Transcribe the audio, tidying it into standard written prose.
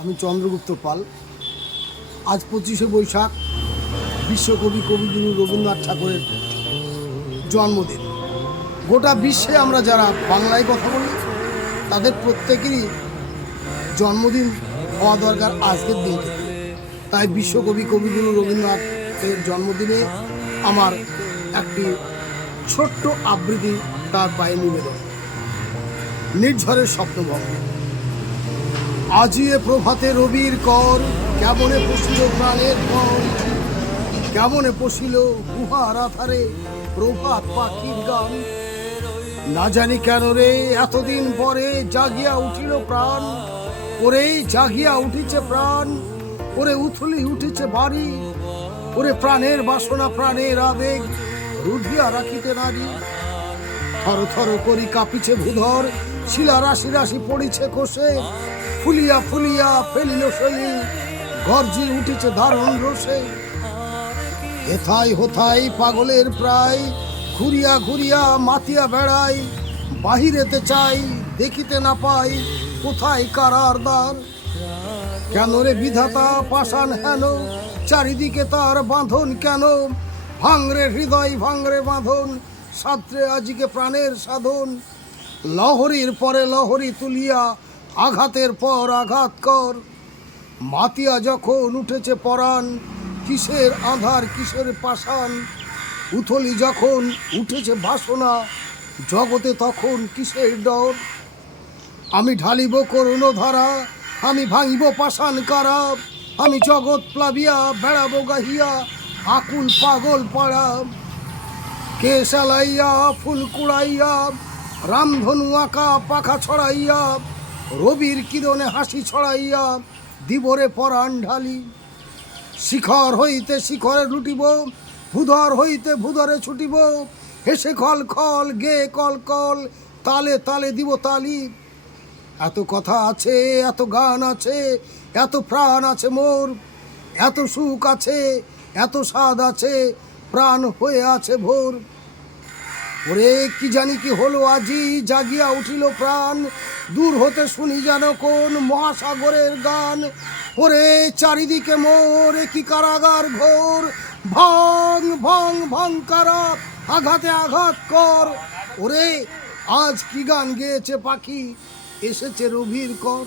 আমি চন্দ্রগুপ্ত পাল। আজ 25শে বৈশাখ বিশ্বকবি কবিগুরু রবীন্দ্রনাথ ঠাকুরের জন্মদিন। গোটা বিশ্বে আমরা যারা বাংলায় কথা বলি তাদের প্রত্যেকেরই জন্মদিন হওয়া দরকার আজকের দিনটি। তাই বিশ্বকবি কবিগুরু রবীন্দ্রনাথের জন্মদিনে আমার একটি ছোট্ট আবৃত্তি তার পায়ে নিবেদন। নির্ঝরের স্বপ্নভঙ্গ। আজি এ প্রভাতে রবির কর, কেমনে পশিল প্রাণের ঘর, কেমনে পশিল গুহার আধারে প্রভাত পাখির গান। না জানি কেন রে এতদিন পরে জাগিয়া উঠিল প্রাণ, ওরে জাগিয়া উঠিছে প্রাণ, ওরে উথলি উঠিছে বাড়ি, ওরে প্রাণের বাসনা প্রাণের আবেগ রুধিয়া রাখিতে নারী। থর থর করি কাঁপিছে ভূধর, শিলা রাশি রাশি পড়িছে কোষে, ফুলিয়া ফুলিয়া ফেলিল শরীর, গর্জি উঠেছে দারুণ রোষে। হেথায় হোথায় পাগলের প্রায়, ঘুরিয়া ঘুরিয়া মাতিয়া বেড়াই, বাহিরেতে চাই দেখিতে না পাই কোথায় কারার দ্বার। কেন রে বিধাতা পাষাণ হেন, চারিদিকে তার বাঁধন কেন, ভাঙরে হৃদয় ভাঙরে বাঁধন, সাত্রে আজিকে প্রাণের সাধন। লহরীর পরে লহরী তুলিয়া আঘাতের পর আঘাত কর, মাতিয়া যখন উঠেছে পরাণ, কিসের আধার কিসের পাষাণ। উথলি যখন উঠেছে বাসনা, জগতে তখন কিসের ডর। আমি ঢালিব করুণ ধারা, আমি ভাঙিব পাষাণ কারা, আমি জগৎ প্লাবিয়া বেড়াবো গাহিয়া আকুল পাগল পাড়া। কে সালাইয়া ফুল কুড়াইয়া, রামধনু আঁকা পাখা ছড়াইয়া, রবির কিরণে হাসি ছড়াইয়া দিবরে পরাণ ঢালি। শিখর হইতে শিখরে লুটিব, ভূধর হইতে ভূধরে ছুটিব, হেসে খল খল গে কল কল, তালে তালে দিব তালি। এত কথা আছে, এত গান আছে, এত প্রাণ আছে মোর, এত সুখ আছে, এত স্বাদ আছে, প্রাণ হয়ে আছে ভোর। ওরে কি জানি কি হলো আজি, জাগিয়া উঠিল প্রাণ, দূর হতে শুনি যেন কোন মহাসাগরের গান। ওরে চারিদিকে মোর কি কারাগার ঘোর, ভাঙ ভাঙ ভাঙ কারা, আঘাতে আঘাত কর। ওরে আজ কি গান গেয়েছে পাখি, এসেছে রবির কর।